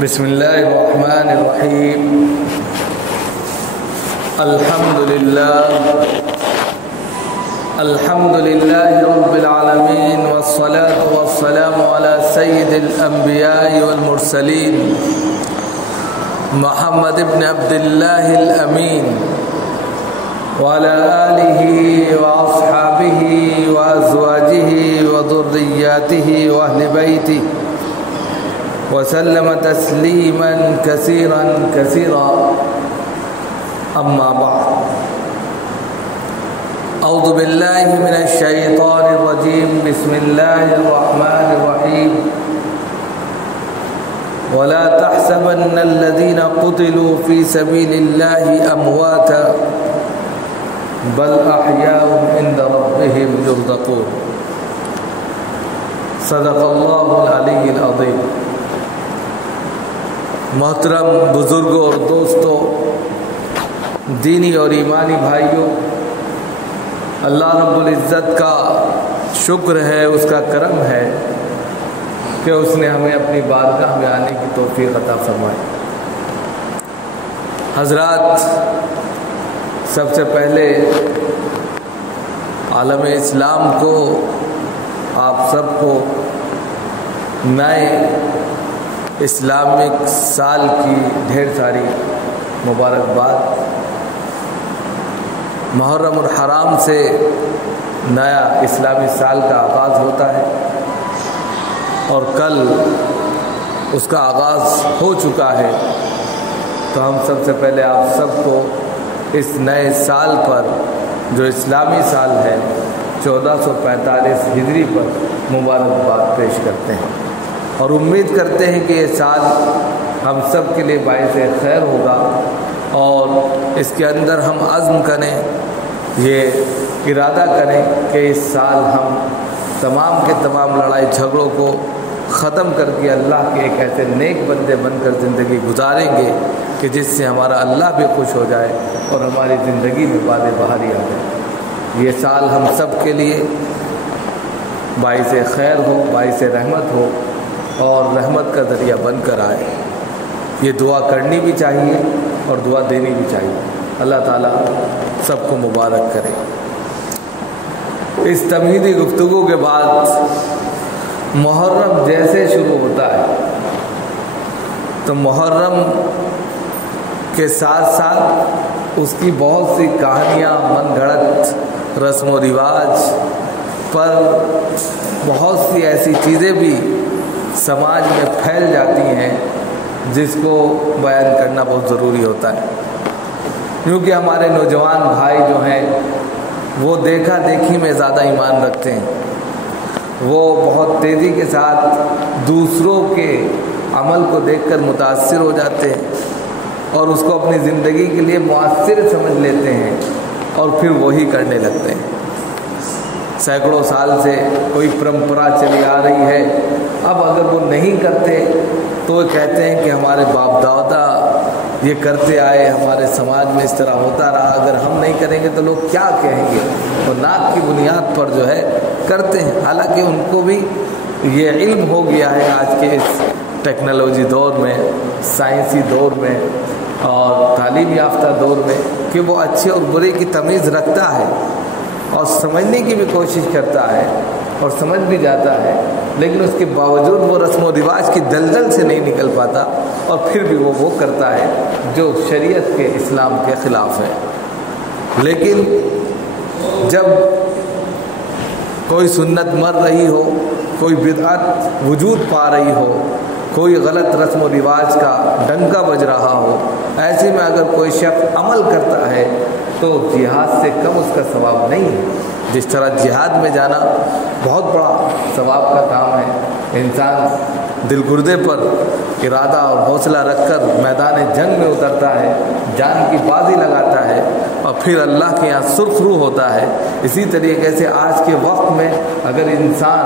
بسم الله الرحمن الرحيم. الحمد لله رب العالمين، والصلاة والسلام على سيد الأنبياء والمرسلين محمد بن عبد الله الأمين وعلى آله وأصحابه وأزواجه وذرياته وأهل بيته وسلم تسليما كثيرا كثيرا. أما بعد، أعوذ بالله من الشيطان الرجيم. بسم الله الرحمن الرحيم. ولا تحسبن الذين قتلوا في سبيل الله أمواتا بل أحياء عند ربهم يرزقون. صدق الله العلی العظیم. محترم بزرگوں اور دوستوں، دینی اور ایمانی بھائیوں، اللہ رب العزت کا شکر ہے، اس کا کرم ہے کہ اس نے ہمیں اپنی بارگاہ میں آنے کی توفیق عطا فرمائی. حضرات، سب سے پہلے عالم اسلام کو، آپ سب کو نئے اسلامک سال کی ڈھیر ساری مبارکباد. محرم الحرام سے نیا اسلامی سال کا آغاز ہوتا ہے اور کل اس کا آغاز ہو چکا ہے. تو ہم سب سے پہلے آپ سب کو اس نئے سال پر، جو اسلامی سال ہے 1445 ہجری پر، مبارکباد پیش کرتے ہیں اور امید کرتے ہیں کہ یہ سال ہم سب کے لیے باعث خیر ہوگا اور اس کے اندر ہم عزم کریں، یہ ارادہ کریں کہ اس سال ہم تمام کے تمام لڑائی جھگڑوں کو ختم کر کے اللہ کے ایک ایسے نیک بندے بن کر زندگی گزاریں گے کہ جس سے ہمارا اللہ بھی خوش ہو جائے اور ہماری زندگی میں باد بہاری آ جائے. یہ سال ہم سب کے لیے باعث خیر ہو، باعث رحمت ہو اور رحمت کا ذریعہ بن کر آئے. یہ دعا کرنی بھی چاہیے اور دعا دینی بھی چاہیے. اللہ تعالیٰ سب کو مبارک کرے. اس تمہیدی گفتگو کے بعد محرم جیسے شروع ہوتا ہے تو محرم کے ساتھ ساتھ اس کی بہت سی کہانیاں، من گھڑت رسم و رواج پر بہت سی ایسی چیزیں بھی سماج میں پھیل جاتی ہیں جس کو بیان کرنا بہت ضروری ہوتا ہے. کیونکہ ہمارے نوجوان بھائی جو ہیں وہ دیکھا دیکھی میں زیادہ ایمان رکھتے ہیں. وہ بہت تیزی کے ساتھ دوسروں کے عمل کو دیکھ کر متاثر ہو جاتے ہیں اور اس کو اپنی زندگی کے لیے مؤثر سمجھ لیتے ہیں اور پھر وہی کرنے لگتے ہیں. سینکڑوں سال سے کوئی پرمپرا چلی آ رہی ہے، اب اگر وہ نہیں کرتے تو وہ کہتے ہیں کہ ہمارے باپ دادا یہ کرتے آئے، ہمارے سماج میں اس طرح ہوتا رہا، اگر ہم نہیں کریں گے تو لوگ کیا کہیں گے. تو ناک کی بنیاد پر جو ہے کرتے ہیں، حالانکہ ان کو بھی یہ علم ہو گیا ہے آج کے اس ٹیکنالوجی دور میں، سائنسی دور میں اور تعلیم یافتہ دور میں کہ وہ اچھے اور برے کی تمیز رکھتا ہے اور سمجھنے کی بھی کوشش کرتا ہے اور سمجھ بھی جاتا ہے، لیکن اس کے باوجود وہ رسم و رواج کی دلدل سے نہیں نکل پاتا اور پھر بھی وہ کرتا ہے جو شریعت کے، اسلام کے خلاف ہے. لیکن جب کوئی سنت مر رہی ہو، کوئی بدعت وجود پا رہی ہو، کوئی غلط رسم و رواج کا ڈنکا بج رہا ہو، ایسے میں اگر کوئی شخص عمل کرتا ہے تو جہاد سے کم اس کا ثواب نہیں ہے. جس طرح جہاد میں جانا بہت بڑا ثواب کا کام ہے، انسان دل گردے پر ارادہ اور حوصلہ رکھ کر میدان جنگ میں اترتا ہے، جان کی بازی لگاتا ہے اور پھر اللہ کے یہاں سرخرو ہوتا ہے. اسی طریقے سے آج کے وقت میں اگر انسان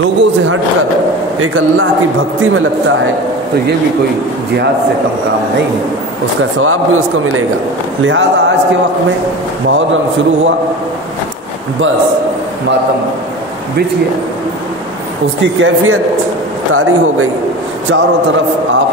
لوگوں سے ہٹ کر ایک اللہ کی بھکتی میں لگتا ہے تو یہ بھی کوئی جہاد سے کم کام نہیں ہے، اس کا ثواب بھی اس کو ملے گا. لہذا آج کے وقت میں محرم شروع ہوا، بس ماتم بچھ گیا، اس کی کیفیت طاری ہو گئی. چاروں طرف آپ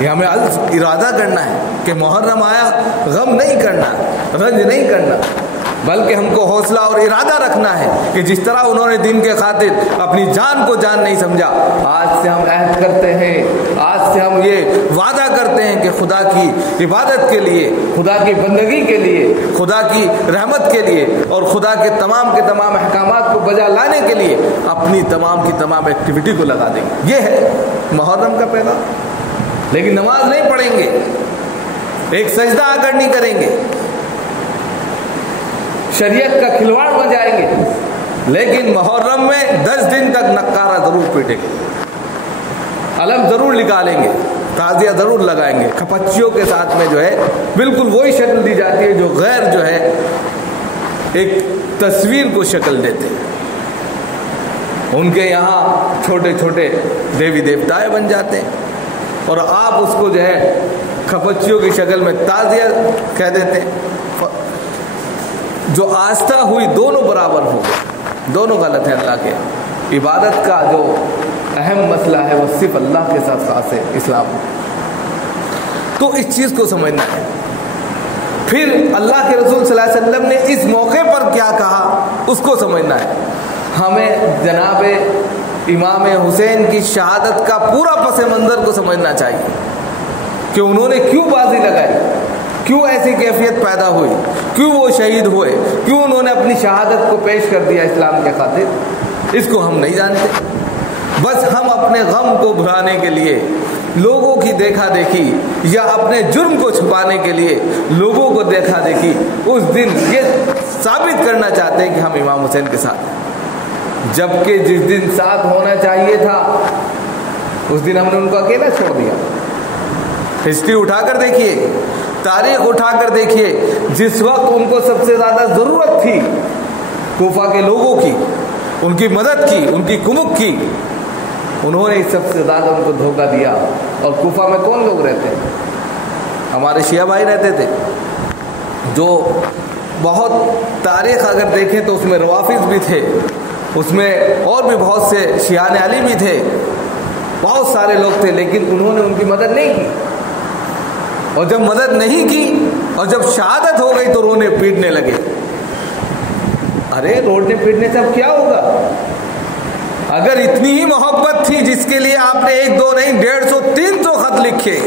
یہ ہمیں ارادہ کرنا ہے کہ محرم آیا غم نہیں کرنا، رنج نہیں کرنا، بلکہ ہم کو حوصلہ اور ارادہ رکھنا ہے کہ جس طرح انہوں نے دین کے خاطر اپنی جان کو جان نہیں سمجھا، آج سے ہم عہد کرتے ہیں، آج سے ہم یہ وعدہ کرتے ہیں کہ خدا کی عبادت کے لیے، خدا کی بندگی کے لیے، خدا کی رحمت کے لیے اور خدا کے تمام احکامات کو بجا لانے کے لیے اپنی تمام کی تمام ایکٹیویٹی کو لگا دیں گے۔ یہ ہے محرم کا پیغام۔ لیکن نماز نہیں پڑھیں گے، ایک سجدہ آ کر نہیں کریں گے، شریعت کا کھلواڑ بن جائیں گے، لیکن محرم میں 10 دن تک نقارہ ضرور پیٹیں گے، علم ضرور نکالیں گے، تعزیہ ضرور لگائیں گے، کھپچیوں کے ساتھ میں جو ہے بالکل وہی شکل دی جاتی ہے جو غیر جو ہے ایک تصویر کو شکل دیتے ہیں۔ ان کے یہاں چھوٹے چھوٹے دیوی دیوتائے بن جاتے ہیں اور آپ اس کو جو ہے کھپچیوں کی شکل میں تعزیہ کہہ دیتے ہیں۔ جو آستھا ہوئی دونوں برابر ہو گئے، دونوں غلط ہیں۔ اللہ کے عبادت کا جو اہم مسئلہ ہے وہ صرف اللہ کے ساتھ خاص ہے اسلام میں، تو اس چیز کو سمجھنا ہے۔ پھر اللہ کے رسول صلی اللہ علیہ وسلم نے اس موقع پر کیا کہا اس کو سمجھنا ہے۔ ہمیں جناب امام حسین کی شہادت کا پورا پس منظر کو سمجھنا چاہیے کہ انہوں نے کیوں بازی لگائی، کیوں ایسی کیفیت پیدا ہوئی، کیوں وہ شہید ہوئے، کیوں انہوں نے اپنی شہادت کو پیش کر دیا اسلام کے خاطر، اس کو ہم نہیں جانتے۔ بس ہم اپنے غم کو بھلانے کے لیے، لوگوں کی دیکھا دیکھی یا اپنے جرم کو چھپانے کے لیے لوگوں کو دیکھا دیکھی اس دن یہ ثابت کرنا چاہتے ہیں کہ ہم امام حسین کے ساتھ ہیں، جبکہ جس دن ساتھ ہونا چاہیے تھا اس دن ہم نے ان کو اکیلا چھوڑ دیا۔ ہسٹری اٹھا کر دیکھیے، تاریخ اٹھا کر دیکھیے، جس وقت ان کو سب سے زیادہ ضرورت تھی کوفہ کے لوگوں کی، ان کی مدد کی، ان کی کمک کی، انہوں نے سب سے زیادہ ان کو دھوکہ دیا۔ اور کوفہ میں کون لوگ رہتے ہیں؟ ہمارے شیعہ بھائی رہتے تھے، جو بہت تاریخ اگر دیکھیں تو اس میں روافض بھی تھے، اس میں اور بھی بہت سے شیعان علی بھی تھے، بہت سارے لوگ تھے، لیکن انہوں نے ان کی مدد نہیں کی۔ اور جب مدد نہیں کی اور جب شہادت ہو گئی تو رونے پیٹنے لگے۔ ارے رونے پیٹنے سے اب کیا ہوگا؟ اگر اتنی ہی محبت تھی جس کے لیے آپ نے 1 2 نہیں 150 300 خط لکھے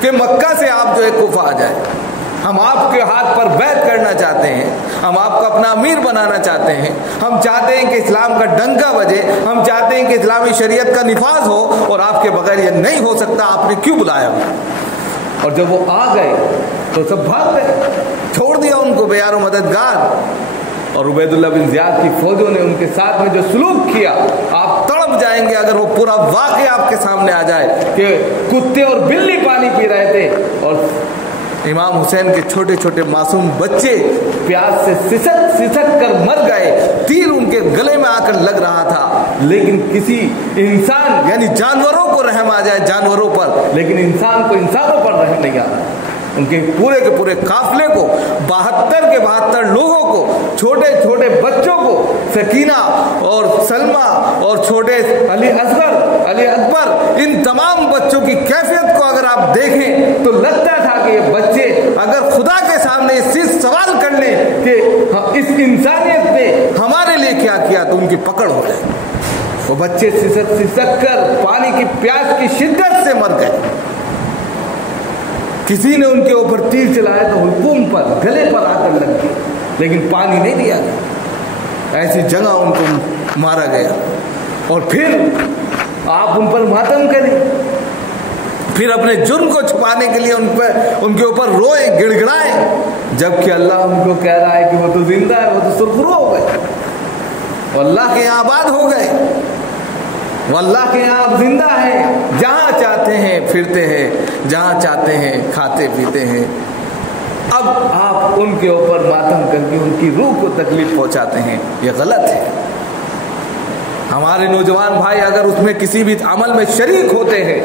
کہ مکہ سے آپ جو ہے کوفہ آ جائے، ہم آپ کے ہاتھ پر بیعت کرنا چاہتے ہیں، ہم آپ کو اپنا امیر بنانا چاہتے ہیں، ہم چاہتے ہیں کہ اسلام کا ڈنکا بجے، ہم چاہتے ہیں کہ اسلامی شریعت کا نفاذ ہو، اور آپ کے بغیر یہ نہیں ہو سکتا، آپ نے کیوں بلایا؟ اور جب وہ آ گئے تو سب بھاگ گئے، چھوڑ دیا ان کو بے یار و مددگار۔ اور عبید اللہ بن زیاد کی فوجوں نے ان کے ساتھ میں جو سلوک کیا، آپ تڑپ جائیں گے اگر وہ پورا واقعہ آپ کے سامنے آ جائے کہ کتے اور بلی پانی پی رہے تھے اور امام حسین کے چھوٹے چھوٹے معصوم بچے پیاس سے سسک کر مر گئے، تیر ان کے گلے میں آ کر لگ رہا تھا، لیکن کسی انسان یعنی جانوروں کو رحم آ جائے جانوروں پر، لیکن انسان کو انسانوں پر رحم نہیں آ رہا۔ ان کے پورے قافلے کو، 72 کے 72 لوگوں کو، چھوٹے چھوٹے بچوں کو، سکینہ اور سلمہ اور چھوٹے علی اصغر، علی اکبر، ان تمام بچوں کی کیفیت کو اگر آپ دیکھیں تو لگتا تھا کہ یہ بچے اگر خدا کے سامنے اس چیز سوال کر لیں کہ اس انسانیت نے ہمارے لیے کیا کیا تو ان کی پکڑ ہو جائے۔ وہ بچے سسک کر پانی کی پیاس کی شدت سے مر گئے۔ کسی نے ان کے اوپر تیر چلایا تو حلقوم پر، گلے پر آ کر لگ گیا، لیکن پانی نہیں دیا گیا، ایسی جگہ ان کو مارا گیا۔ اور پھر آپ ان پر ماتم کریں، پھر اپنے جرم کو چھپانے کے لیے ان کے اوپر روئے، گڑ گڑائے، جبکہ اللہ ان کو کہہ رہا ہے کہ وہ تو زندہ ہے، وہ تو سرخرو ہو گئے، وہ اللہ کے یہاں آباد ہو گئے، وہ اللہ کے یہاں آپ زندہ ہیں، جہاں چاہتے ہیں پھرتے ہیں، جہاں چاہتے ہیں کھاتے پیتے ہیں۔ اب آپ ان کے اوپر ماتم کر کے ان کی روح کو تکلیف پہنچاتے ہیں، یہ غلط ہے۔ ہمارے نوجوان بھائی اگر اس میں کسی بھی عمل میں شریک ہوتے ہیں،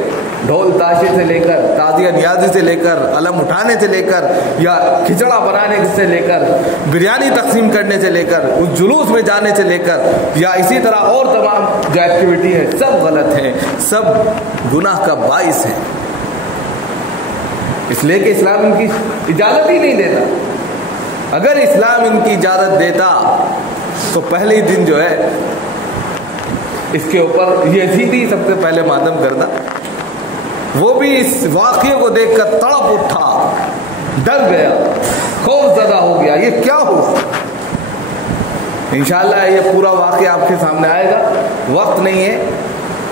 ڈھول تاشے سے لے کر، تعزیہ نیازی سے لے کر، علم اٹھانے سے لے کر، یا کھچڑا بنانے سے لے کر، بریانی تقسیم کرنے سے لے کر، اس جلوس میں جانے سے لے کر، یا اسی طرح اور تمام جو ایکٹیویٹی ہے، سب غلط ہیں، سب گناہ کا باعث ہے۔ اس لیے کہ اسلام ان کی اجازت ہی نہیں دیتا. اگر اسلام ان کی اجازت دیتا تو پہلے ہی دن جو ہے اس کے اوپر یزیدی سب سے پہلے ماتم کرتا. وہ بھی اس واقعے کو دیکھ کر تڑپ اٹھا, ڈر گیا, خوف زدہ ہو گیا, یہ کیا ہوا. انشاءاللہ یہ پورا واقعہ آپ کے سامنے آئے گا, وقت نہیں ہے,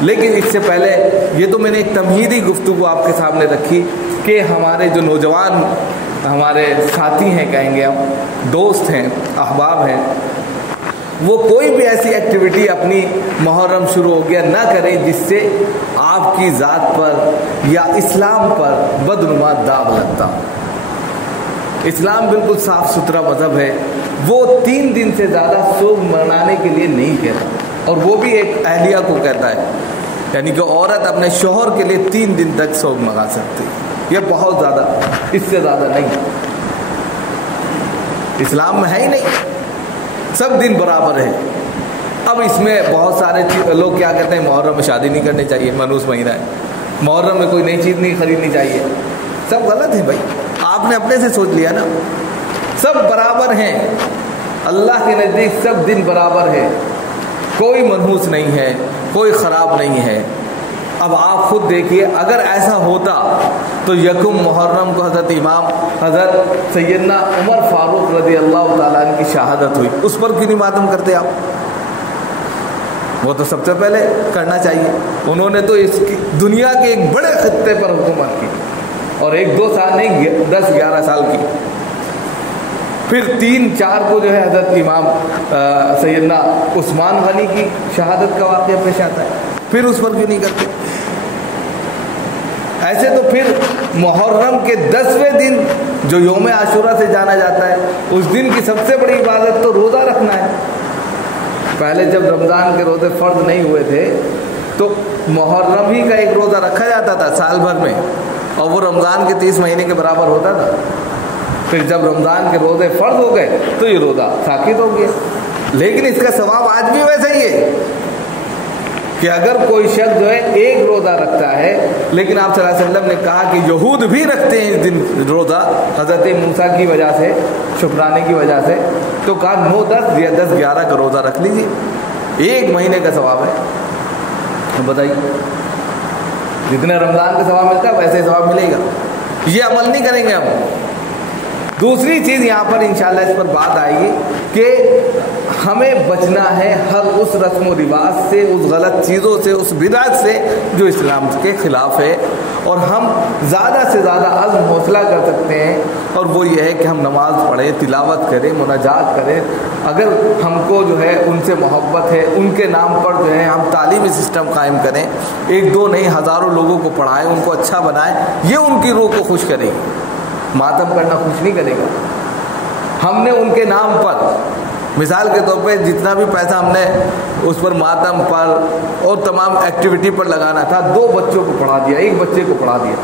لیکن اس سے پہلے یہ تو میں نے ایک تمہیدی گفتگو آپ کے سامنے رکھی کہ ہمارے جو نوجوان ہمارے ساتھی ہیں, کہیں گے ہم, دوست ہیں, احباب ہیں, وہ کوئی بھی ایسی ایکٹیویٹی اپنی محرم شروع ہو گیا نہ کریں جس سے آپ کی ذات پر یا اسلام پر بدنما داغ لگتا. اسلام بالکل صاف ستھرا مذہب ہے. وہ 3 دن سے زیادہ سوگ منانے کے لیے نہیں کہتا, اور وہ بھی ایک اہلیہ کو کہتا ہے, یعنی کہ عورت اپنے شوہر کے لیے 3 دن تک سوگ منگا سکتی. یہ بہت زیادہ, اس سے زیادہ نہیں. اسلام میں ہے ہی نہیں, سب دن برابر ہے. اب اس میں بہت سارے لوگ کیا کہتے ہیں, محرم میں شادی نہیں کرنی چاہیے, منحوس مہینہ ہے, محرم میں کوئی نئی چیز نہیں خریدنی چاہیے. سب غلط ہے بھائی, آپ نے اپنے سے سوچ لیا نا. سب برابر ہیں اللہ کے نزدیک, سب دن برابر ہے, کوئی منحوس نہیں ہے, کوئی خراب نہیں ہے. اب آپ خود دیکھیے, اگر ایسا ہوتا تو یکم محرم کو حضرت امام حضرت سیدنا عمر فاروق رضی اللہ تعالیٰ عنہ کی شہادت ہوئی, اس پر کیوں نہیں ماتم کرتے آپ؟ وہ تو سب سے پہلے کرنا چاہیے. انہوں نے تو اس کی دنیا کے ایک بڑے خطے پر حکومت کی, اور 1-2 سال نہیں, 10-11 سال کی. پھر 3-4 کو جو ہے حضرت امام سیدنا عثمان غنی کی شہادت کا واقعہ پیش آتا ہے, پھر اس پر کیوں نہیں کرتے؟ ایسے تو پھر محرم کے 10ویں دن جو یوم عاشورہ سے جانا جاتا ہے, اس دن کی سب سے بڑی عبادت تو روزہ رکھنا ہے. پہلے جب رمضان کے روزے فرض نہیں ہوئے تھے تو محرم ہی کا ایک روزہ رکھا جاتا تھا سال بھر میں, اور وہ رمضان کے 30 مہینے کے برابر ہوتا تھا. پھر جب رمضان کے روزے فرض ہو گئے تو یہ روزہ ساقط ہو گیا. لیکن اس کا ثواب آج بھی ویسا ہی ہے کہ اگر کوئی شخص جو ہے ایک روزہ رکھتا ہے, لیکن آپ صلی اللہ علیہ وسلم نے کہا کہ یہود بھی رکھتے ہیں اس دن روزہ حضرت موسیٰ کی وجہ سے, شکرانے کی وجہ سے, تو کہا 9-10 یا 10-11 کا روزہ رکھ لیجیے, 1 مہینے کا ثواب ہے. بتائیے, جتنے رمضان کا ثواب ملتا ہے ویسے ثواب ملے گا. یہ عمل نہیں کریں گے ہم. دوسری چیز یہاں پر انشاءاللہ اس پر بات آئے گی کہ ہمیں بچنا ہے ہر اس رسم و رواج سے, اس غلط چیزوں سے, اس بدعت سے جو اسلام کے خلاف ہے. اور ہم زیادہ سے زیادہ عزم حوصلہ کر سکتے ہیں, اور وہ یہ ہے کہ ہم نماز پڑھیں, تلاوت کریں, مناجات کریں. اگر ہم کو جو ہے ان سے محبت ہے, ان کے نام پر جو ہے ہم تعلیمی سسٹم قائم کریں, 1-2 نہیں ہزاروں لوگوں کو پڑھائیں, ان کو اچھا بنائیں, یہ ان کی روح کو خوش کرے گی. ماتم کرنا خوش نہیں کرے گا. ہم نے ان کے نام پر, مثال کے طور پہ جتنا بھی پیسہ ہم نے اس پر ماتم پر اور تمام ایکٹیویٹی پر لگانا تھا, 2 بچوں کو پڑھا دیا, 1 بچے کو پڑھا دیا.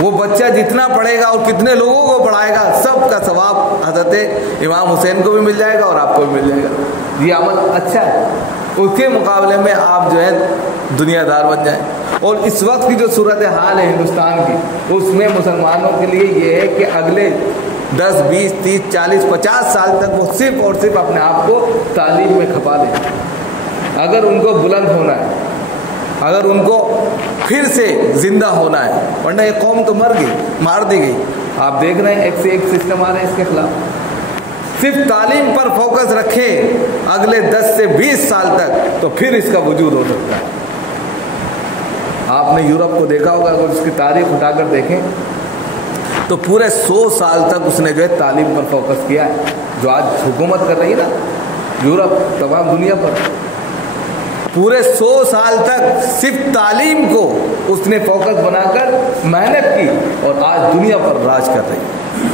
وہ بچہ جتنا پڑھے گا اور کتنے لوگوں کو پڑھائے گا, سب کا ثواب حضرت امام حسین کو بھی مل جائے گا اور آپ کو بھی مل جائے گا. یہ عمل اچھا ہے. اس کے مقابلے میں آپ جو ہے دنیا دار بن جائیں. اور اس وقت کی جو صورتحال ہے ہندوستان کی, اس میں مسلمانوں کے لیے یہ ہے کہ اگلے 10, 20, 30, 40, 50 سال تک وہ صرف اور صرف اپنے آپ کو تعلیم میں کھپا دیں. اگر ان کو بلند ہونا ہے, اگر ان کو پھر سے زندہ ہونا ہے, ورنہ یہ قوم تو مر گئی, مار دی گئی. آپ دیکھ رہے ہیں ایک سے ایک سسٹم آ رہے ہیں اس کے خلاف. صرف تعلیم پر فوکس رکھیں اگلے 10 سے 20 سال تک, تو پھر اس کا وجود ہو سکتا ہے. آپ نے یورپ کو دیکھا ہوگا, اگر اس کی تاریخ اٹھا کر دیکھیں تو پورے 100 سال تک اس نے جو ہے تعلیم پر فوکس کیا ہے. جو آج حکومت کر رہی ہے نا یورپ تمام دنیا پر, پورے 100 سال تک صرف تعلیم کو اس نے فوکس بنا کر محنت کی, اور آج دنیا پر راج کر رہی ہے.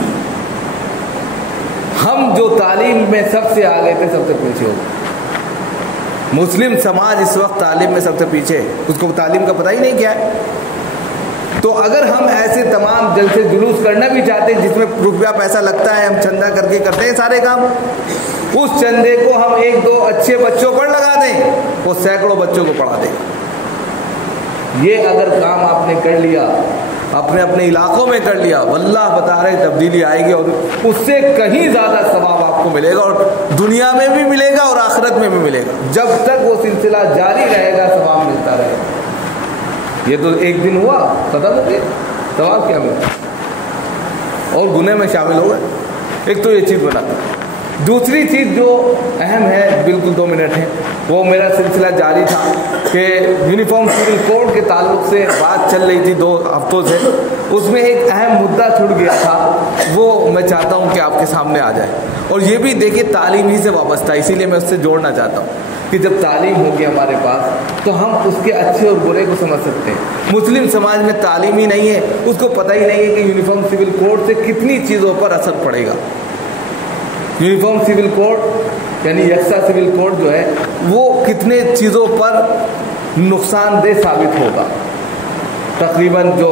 ہم جو تعلیم میں سب سے آگے تھے, سب سے پیچھے ہو گئے. مسلم سماج اس وقت تعلیم میں سب سے پیچھے ہے, اس کو تعلیم کا پتہ ہی نہیں کیا ہے. تو اگر ہم ایسے تمام جلسے جلوس کرنا بھی چاہتے ہیں جس میں روپیہ پیسہ لگتا ہے, ہم چندہ کر کے کرتے ہیں سارے کام, اس چندے کو ہم 1-2 اچھے بچوں پر لگا دیں, وہ سینکڑوں بچوں کو پڑھا دیں. یہ اگر کام آپ نے کر لیا اپنے اپنے علاقوں میں کر لیا، واللہ بتا رہے تبدیلی آئے گی، اور اس سے کہیں زیادہ ثواب آپ کو ملے گا، اور دنیا میں بھی ملے گا اور آخرت میں بھی ملے گا۔ جب تک وہ سلسلہ جاری رہے گا ثواب ملتا رہے گا۔ یہ تو ایک دن ہوا ختم ہو گیا، ثواب کیا ملا اور گناہ میں شامل ہو گئے۔ ایک تو یہ چیز بناتا ہے۔ دوسری چیز جو اہم ہے، بالکل 2 منٹ ہیں، وہ میرا سلسلہ جاری تھا کہ یونیفارم سول کوڈ کے تعلق سے بات چل رہی تھی 2 ہفتوں سے، اس میں ایک اہم مدعا چھوٹ گیا تھا، وہ میں چاہتا ہوں کہ آپ کے سامنے آ جائے، اور یہ بھی دیکھیں تعلیم ہی سے وابستہ، اسی لیے میں اس سے جوڑنا چاہتا ہوں کہ جب تعلیم ہوگی ہمارے پاس تو ہم اس کے اچھے اور برے کو سمجھ سکتے ہیں۔ مسلم سماج میں تعلیم ہی نہیں ہے، اس کو پتہ ہی نہیں ہے کہ یونیفارم سول کوڈ سے کتنی چیزوں پر اثر پڑے گا۔ یونیفارم سول کوڈ یعنی یکساں سول کوڈ جو ہے وہ کتنے چیزوں پر نقصان دہ ثابت ہوگا۔ تقریباً جو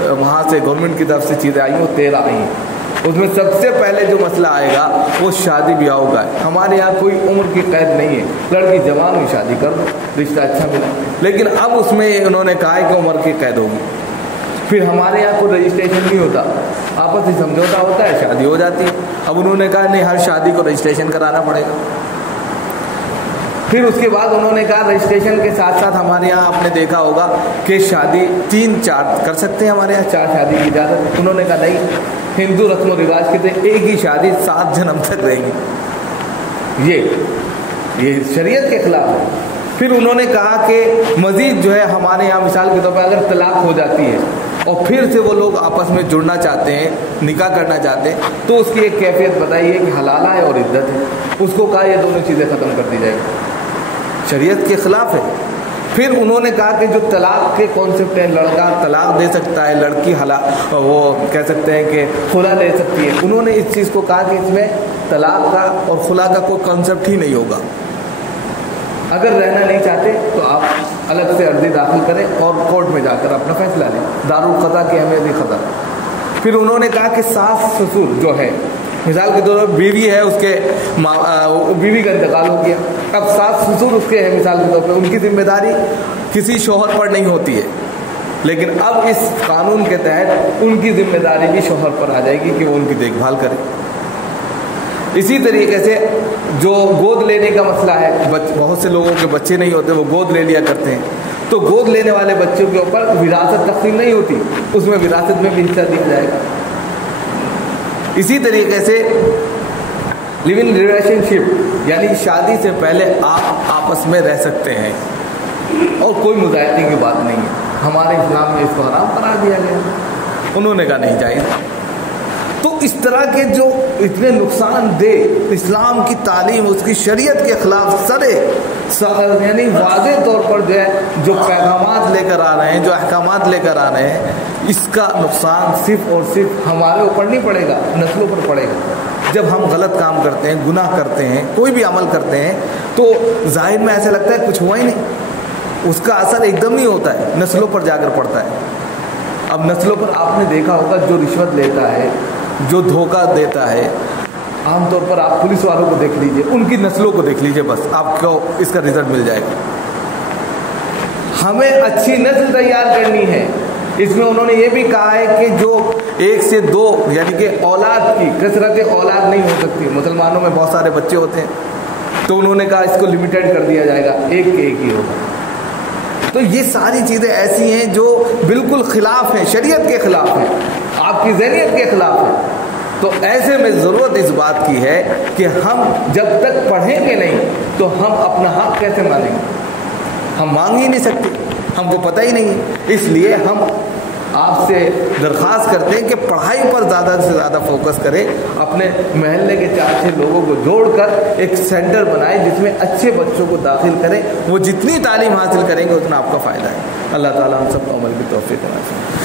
وہاں سے گورنمنٹ کی طرف سے چیزیں آئی وہ 13 آئی ہیں، اس میں سب سے پہلے جو مسئلہ آئے گا وہ شادی بیاہوں کا ہے۔ ہمارے یہاں کوئی عمر کی قید نہیں ہے، لڑکی جوان ہوئی شادی کر دو، رشتہ اچھا ملا، لیکن اب اس میں انہوں نے کہا ہے کہ عمر کی قید ہوگی۔ پھر ہمارے یہاں کوئی رجسٹریشن نہیں ہوتا، آپس میں سمجھوتا ہوتا ہے، شادی ہو جاتی ہے۔ اب انہوں نے کہا نہیں، ہر شادی کو رجسٹریشن کرانا پڑے گا۔ پھر اس کے بعد انہوں نے کہا رجسٹریشن کے ساتھ ساتھ ہمارے یہاں آپ نے دیکھا ہوگا کہ شادی 3-4 کر سکتے ہیں، ہمارے یہاں 4 شادی کی اجازت۔ انہوں نے کہا نہیں، ہندو رسم و رواج کے تھے ایک ہی شادی 7 جنم تک رہے گی، یہ شریعت کے خلاف ہے۔ پھر انہوں نے کہا کہ مزید جو ہے ہمارے یہاں مثال کے طور پر اگر طلاق ہو جاتی ہے اور پھر سے وہ لوگ آپس میں جڑنا چاہتے ہیں، نکاح کرنا چاہتے ہیں، تو اس کی ایک کیفیت بتائیے کہ حلالہ ہے اور عدت ہے۔ اس کو کہا یہ دونوں چیزیں ختم کر دی جائے گی، شریعت کے خلاف ہے۔ پھر انہوں نے کہا کہ جو طلاق کے کانسیپٹ ہیں، لڑکا طلاق دے سکتا ہے، لڑکی وہ کہہ سکتے ہیں کہ خلا لے سکتی ہے، انہوں نے اس چیز کو کہا کہ اس میں طلاق کا اور خلا کا کوئی کانسیپٹ ہی نہیں ہوگا۔ اگر رہنا نہیں چاہتے تو آپ الگ سے عرضی داخل کریں اور کورٹ میں جا کر اپنا فیصلہ لیں، دارالقضا کی اہمیت خطر۔ پھر انہوں نے کہا کہ ساس سسر جو ہے، مثال کے طور پر بیوی ہے، اس کے بیوی کا انتقال ہو گیا، اب ساس سسر اس کے ہیں، مثال کے طور پر ان کی ذمہ داری کسی شوہر پر نہیں ہوتی ہے، لیکن اب اس قانون کے تحت ان کی ذمہ داری بھی شوہر پر آ جائے گی کہ وہ ان کی دیکھ بھال کرے۔ اسی طریقے سے جو گود لینے کا مسئلہ ہے، بہت سے لوگوں کے بچے نہیں ہوتے، وہ گود لے لیا کرتے ہیں، تو گود لینے والے بچوں کے اوپر وراثت تقسیم نہیں ہوتی، اس میں وراثت میں بھی حصہ دیا جائے گا۔ اسی طریقے سے لیو ان ریلیشن شپ یعنی شادی سے پہلے آپ آپس میں رہ سکتے ہیں اور کوئی مذاکرے کی بات نہیں ہے، ہمارے اسلام میں اس کو حرام قرار دیا گیا، انہوں نے کہا نہیں جائز۔ تو اس طرح کے جو اتنے نقصان دہ اسلام کی تعلیم، اس کی شریعت کے خلاف یعنی واضح طور پر جو ہے جو پیغامات لے کر آ رہے ہیں، جو احکامات لے کر آ رہے ہیں، اس کا نقصان صرف اور صرف ہمارے اوپر نہیں پڑے گا، نسلوں پر پڑے گا۔ جب ہم غلط کام کرتے ہیں، گناہ کرتے ہیں، کوئی بھی عمل کرتے ہیں، تو ظاہر میں ایسا لگتا ہے کچھ ہوا ہی نہیں، اس کا اثر ایک دم نہیں ہوتا ہے، نسلوں پر جا کر پڑتا ہے۔ اب نسلوں پر آپ نے دیکھا ہوگا جو رشوت لیتا ہے، جو دھوکہ دیتا ہے، عام طور پر آپ پولیس والوں کو دیکھ لیجئے، ان کی نسلوں کو دیکھ لیجئے، بس آپ کو اس کا رزلٹ مل جائے گا۔ ہمیں اچھی نسل تیار کرنی ہے، اس میں انہوں نے یہ بھی کہا ہے کہ جو 1 سے 2 یعنی کہ اولاد کی کثرت اولاد نہیں ہو سکتی، مسلمانوں میں بہت سارے بچے ہوتے ہیں، تو انہوں نے کہا اس کو لمیٹڈ کر دیا جائے گا، 1 کے 1 ہی ہوگا۔ تو یہ ساری چیزیں ایسی ہیں جو بالکل خلاف ہیں، شریعت کے خلاف ہیں، آپ کی ذہنیت کے خلاف ہیں۔ تو ایسے میں ضرورت اس بات کی ہے کہ ہم جب تک پڑھیں گے نہیں تو ہم اپنا حق کیسے مانیں گے؟ ہم مانگ ہی نہیں سکتے، ہم کو پتہ ہی نہیں۔ اس لیے ہم آپ سے درخواست کرتے ہیں کہ پڑھائی پر زیادہ سے زیادہ فوکس کریں، اپنے محلے کے 4-6 لوگوں کو جوڑ کر ایک سینٹر بنائیں جس میں اچھے بچوں کو داخل کریں، وہ جتنی تعلیم حاصل کریں گے اتنا آپ کا فائدہ ہے۔ اللہ تعالیٰ ہم سب کو عمل کی توفیق عطا فرمائے۔